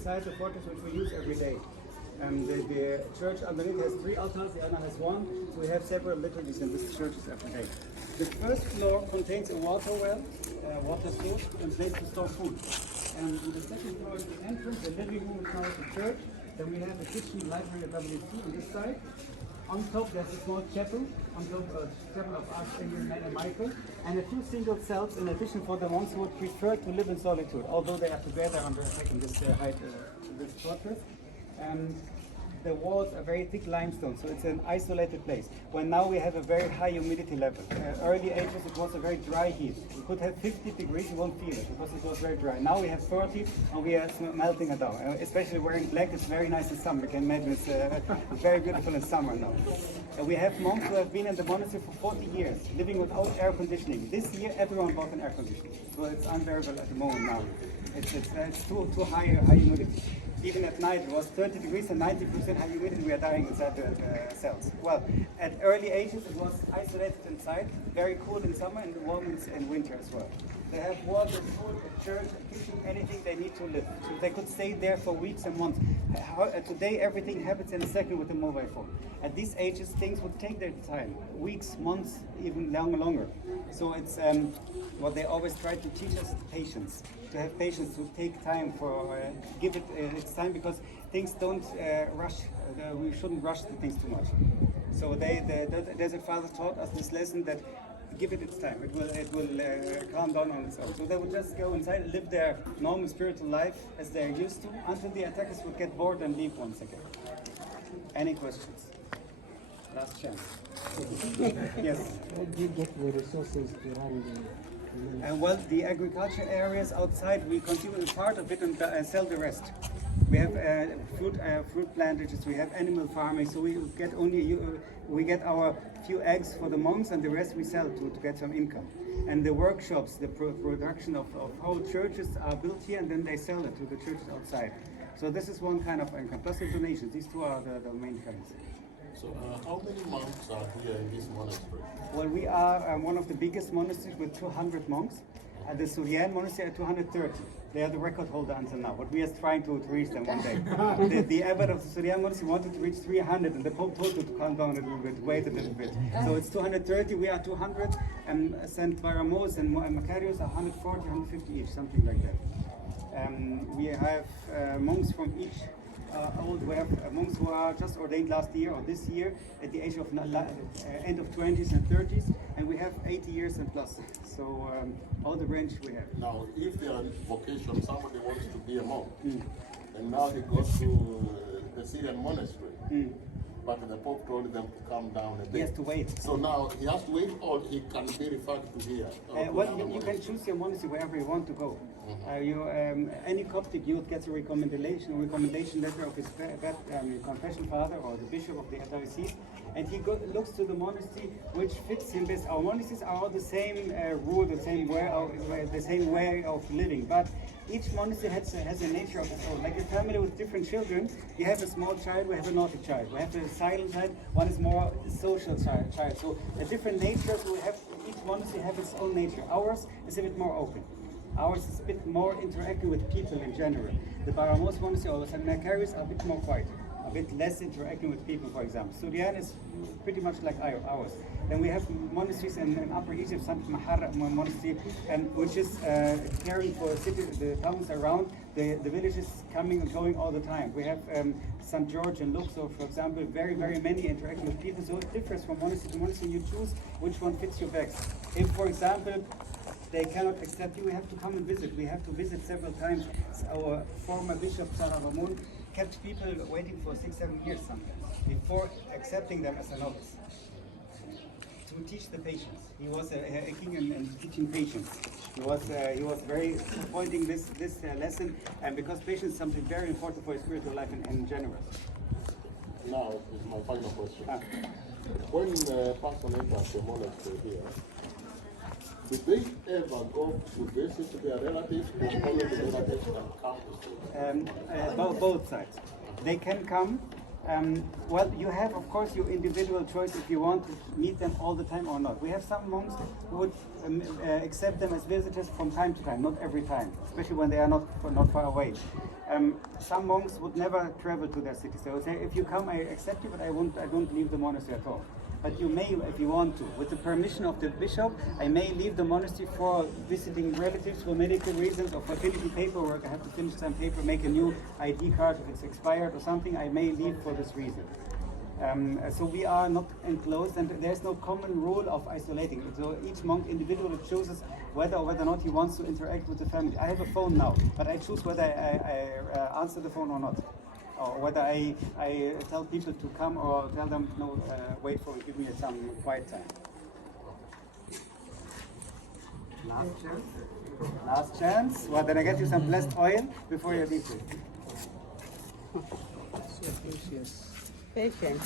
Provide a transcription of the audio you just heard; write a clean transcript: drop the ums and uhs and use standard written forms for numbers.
inside the fortress which we use every day. The church underneath has 3 altars, the other has 1. We have several liturgies in this church every day. The first floor contains a water well, water source, and place to store food. And the second floor is the entrance, the living room is now the church. Then we have a kitchen, library, a WC on this side. On top there's a small chapel, on top a chapel of Archangel Michael, and a few single cells in addition for the monks who would prefer to live in solitude, although they are together under attack in this height, this fortress. The walls are very thick limestone, so it's an isolated place. Well, now we have a very high humidity level. Early ages it was a very dry heat. We could have 50 degrees, you won't feel it because it was very dry. Now we have 30 and we are melting it down. Especially wearing black, it's very nice in summer. You can imagine it's very beautiful in summer now. We have monks who have been in the monastery for 40 years, living without air conditioning. This year everyone bought an air conditioner, so it's unbearable at the moment now. It's too high humidity. Even at night it was 30 degrees and 90% high humidity, we are dying inside the cells. Well, at early ages it was isolated inside, very cool in summer and warm in winter as well. They have water, food, a church, a kitchen, anything they need to live. So they could stay there for weeks and months. Today everything happens in a second with a mobile phone. At these ages things would take their time, weeks, months, even longer. So it's what they always try to teach us is patience. To have patience, to take time for, give it its time, because things don't rush. We shouldn't rush the things too much. So there's a father taught us this lesson that give it its time. It will calm down on its own. So they would just go inside, live their normal spiritual life as they're used to, until the attackers would get bored and leave once again. Any questions? Last chance. Yes. How do you get the resources to run the? Well, the agriculture areas outside, we consume part of it and sell the rest. We have fruit plantations, we have animal farming, so we get our few eggs for the monks and the rest we sell to get some income. And the workshops, the production of whole churches are built here and then they sell it to the churches outside. So this is one kind of income, plus the donations. These two are the main kinds. So how many monks are here in this monastery? Well, we are one of the biggest monasteries with 200 monks. At the Syrian monastery are 230. They are the record holder until now, but we are trying to reach them one day. the abbot of the Syrian monastery wanted to reach 300 and the Pope told him to calm down a little bit, wait a little bit. So it's 230, we are 200, and St. Baramos and Macarius are 140, 150 each, something like that. We have monks from each we have monks who are just ordained last year or this year at the age of end of 20s and 30s, and we have 80 years and plus. So all the range we have. Now, if they are in vocation, somebody wants to be a monk, and now he goes to the Syrian monastery, but the Pope told them to come down a bit. He has to wait. So now he has to wait, or he can be referred to here? Well, you can choose your monastery wherever you want to go. Any Coptic youth gets a recommendation letter of his confession father or the bishop of the diocese, and he looks to the monastery which fits him best. Our monasteries are all the same rule, the same way of living, but each monastery has a nature of its own. Like a family with different children, you have a small child, we have a naughty child. We have a silent child, one is more social child. So a different nature, so each monastery has its own nature. Ours is a bit more open. Ours is a bit more interacting with people in general. The Baramos monastery or St. Macarius are a bit more quiet, a bit less interacting with people, for example. Sudan is pretty much like ours. Then we have monasteries in Upper Egypt, St. Mahar monastery, which is caring for the towns around, the villages coming and going all the time. We have St. George and Luxor, for example, very, very many interacting with people. So it differs from monastery to monastery. You choose which one fits you best. If, for example, they cannot accept you, we have to come and visit. We have to visit several times. Our former bishop, Sarah Ramun, kept people waiting for 6-7 years sometimes before accepting them as a novice. To teach the patience. He was a king in teaching patience. He was very pointing this lesson, and because patience is something very important for his spiritual life in general. Now is my final question. When the person enters the monastery here, do they ever go to visit their relatives, or only the relatives can come to see? Both sides. They can come Well, you have, of course, your individual choice if you want to meet them all the time or not. We have some monks who would accept them as visitors from time to time, not every time, especially when they are not far away. Some monks would never travel to their cities. They would say, if you come, I accept you, but I don't leave the monastery at all. But you may, if you want to. With the permission of the bishop, I may leave the monastery for visiting relatives for medical reasons or for finishing paperwork. I have to finish some paper, make a new ID card if it's expired or something. I may leave for this reason. So we are not enclosed, and there's no common rule of isolating. So each monk individually chooses whether or not he wants to interact with the family. I have a phone now, but I choose whether I answer the phone or not. Or whether I tell people to come or tell them, no, wait for me, give me some quiet time. Last chance? Last chance? Well, then I get you some blessed oil before you leave it. So precious. Patient.